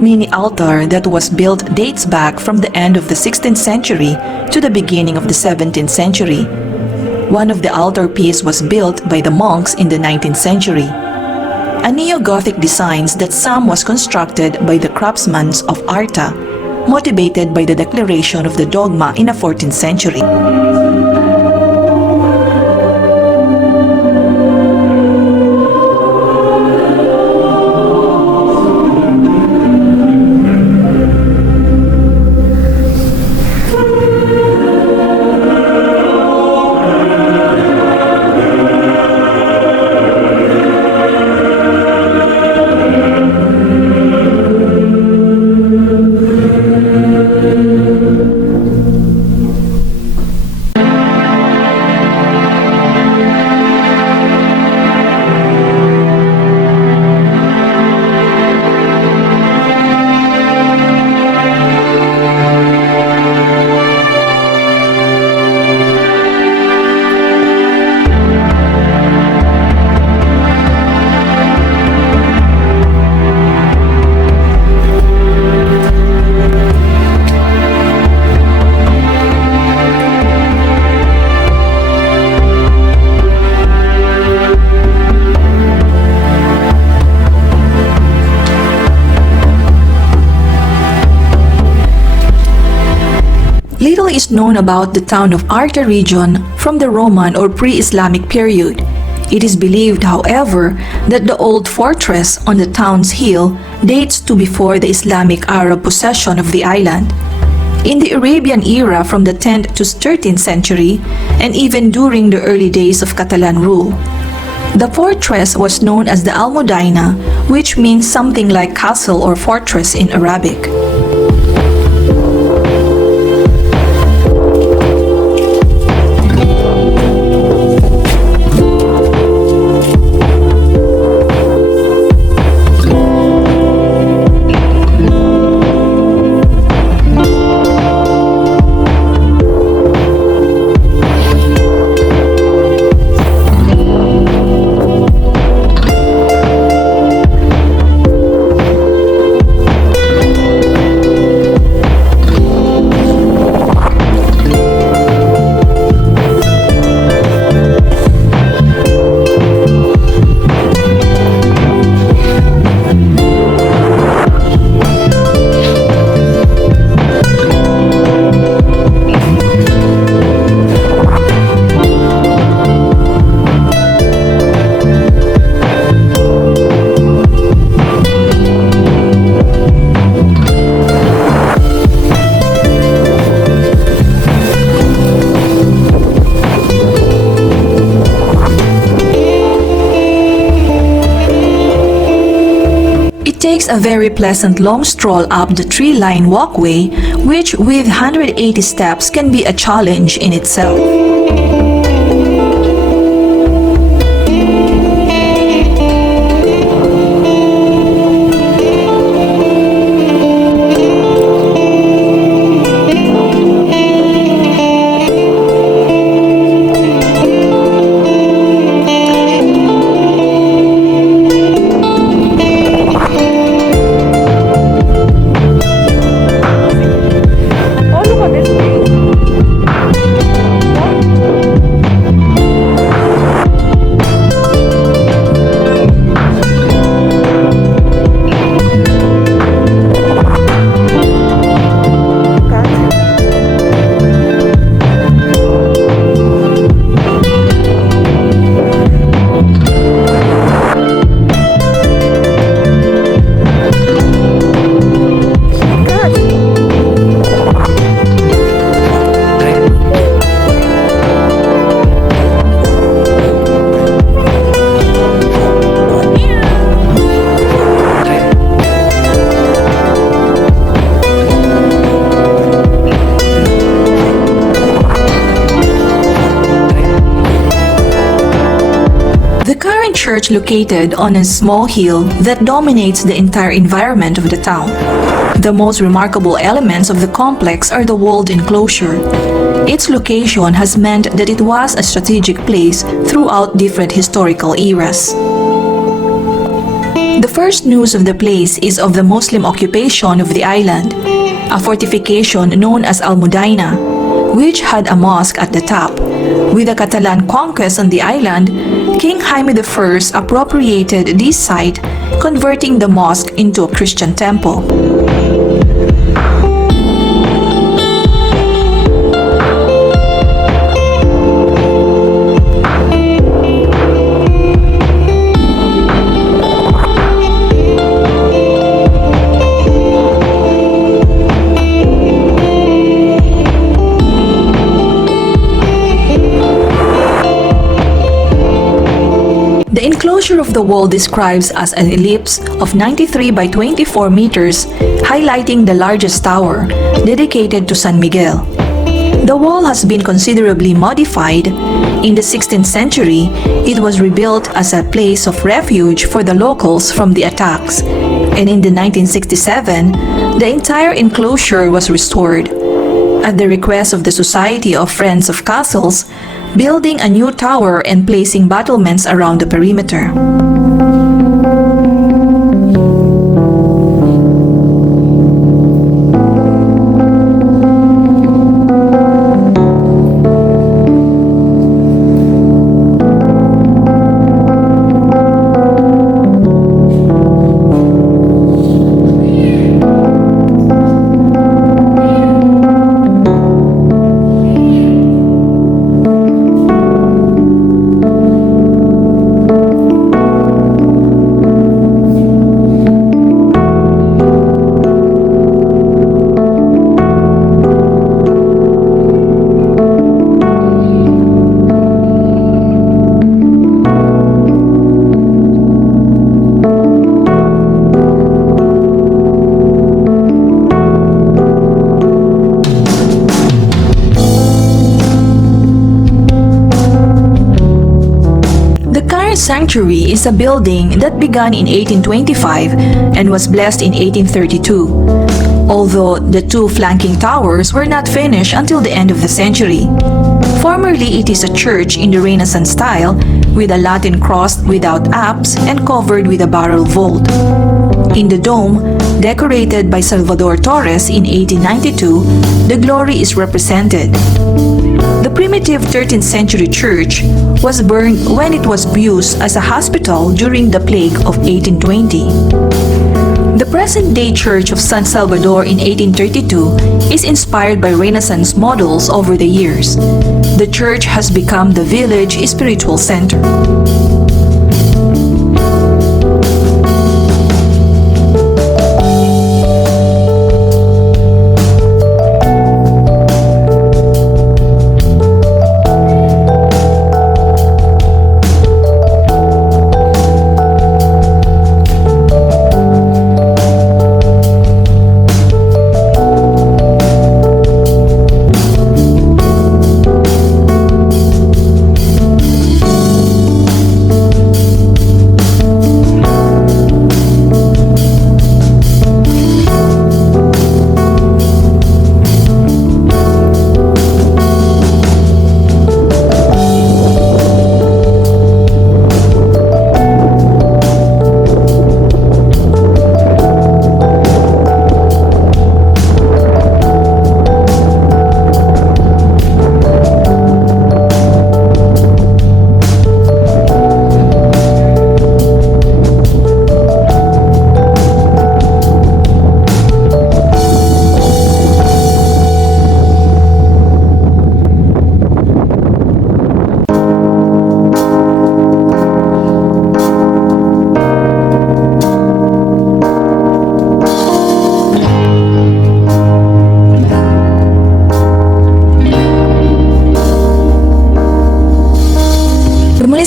mini altar that was built dates back from the end of the 16th century to the beginning of the 17th century. One of the altarpiece was built by the monks in the 19th century. A neo-Gothic designs that some was constructed by the craftsmen of Arta, motivated by the declaration of the dogma in the 14th century. Little is known about the Town of Arta region from the Roman or pre-Islamic period. It is believed, however, that the old fortress on the town's hill dates to before the Islamic Arab possession of the island. In the Arabian era from the 10th to 13th century, and even during the early days of Catalan rule. The fortress was known as the Almudena, which means something like castle or fortress in Arabic. It takes a very pleasant long stroll up the tree-lined walkway, which with 180 steps can be a challenge in itself. Church located on a small hill that dominates the entire environment of the town. The most remarkable elements of the complex are the walled enclosure. Its location has meant that it was a strategic place throughout different historical eras. The first news of the place is of the Muslim occupation of the island, a fortification known as Almudaina, which had a mosque at the top. With the Catalan conquest on the island, King Jaime I appropriated this site, converting the mosque into a Christian temple. The enclosure of the wall describes as an ellipse of 93 by 24 meters, highlighting the largest tower, dedicated to San Miguel. The wall has been considerably modified. In the 16th century, it was rebuilt as a place of refuge for the locals from the attacks, and in the 1967, the entire enclosure was restored. At the request of the Society of Friends of Castles, building a new tower and placing battlements around the perimeter. Sanctuary is a building that began in 1825 and was blessed in 1832, although the two flanking towers were not finished until the end of the century. Formerly, it is a church in the Renaissance style with a Latin cross without apse and covered with a barrel vault. In the dome, decorated by Salvador Torres in 1892, the glory is represented. The primitive 13th century church was burned when it was used as a hospital during the plague of 1820. The present-day Church of San Salvador in 1832 is inspired by Renaissance models over the years. The church has become the village spiritual center.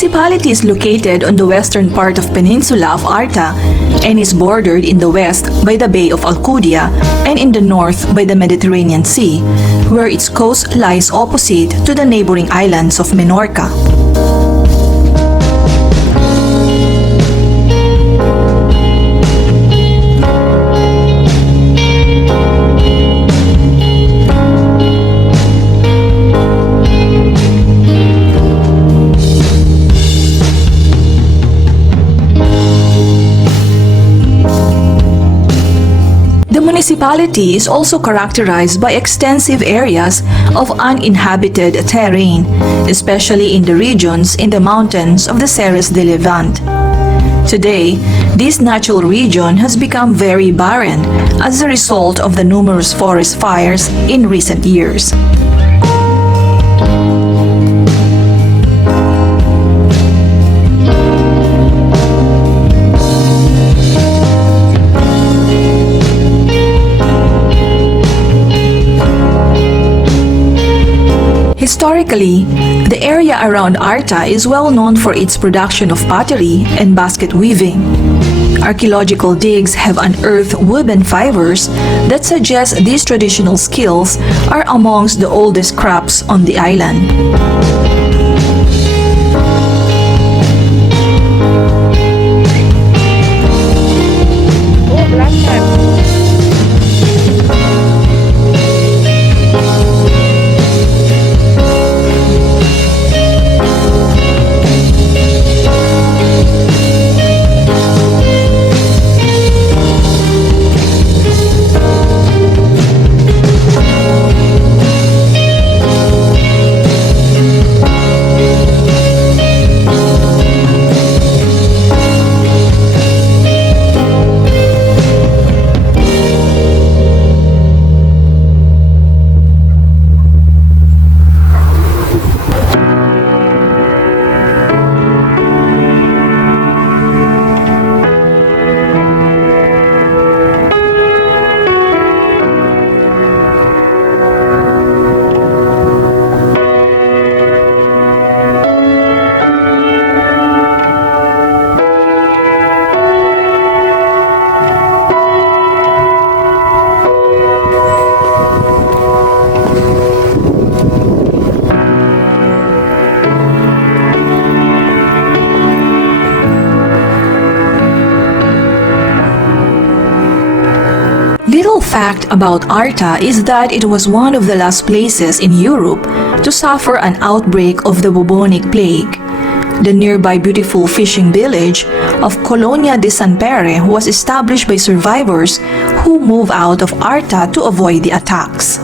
municipality is located on the western part of Peninsula of Arta and is bordered in the west by the Bay of Alcudia and in the north by the Mediterranean Sea, where its coast lies opposite to the neighboring islands of Menorca. municipality is also characterized by extensive areas of uninhabited terrain, especially in the regions in the mountains of the Serres de Levante. Today, this natural region has become very barren as a result of the numerous forest fires in recent years. Historically, the area around Arta is well known for its production of pottery and basket weaving. Archaeological digs have unearthed woven fibers that suggest these traditional skills are amongst the oldest crafts on the island. Little fact about Arta is that it was one of the last places in Europe to suffer an outbreak of the bubonic plague. The nearby beautiful fishing village of Colonia de San Pere was established by survivors who moved out of Arta to avoid the attacks.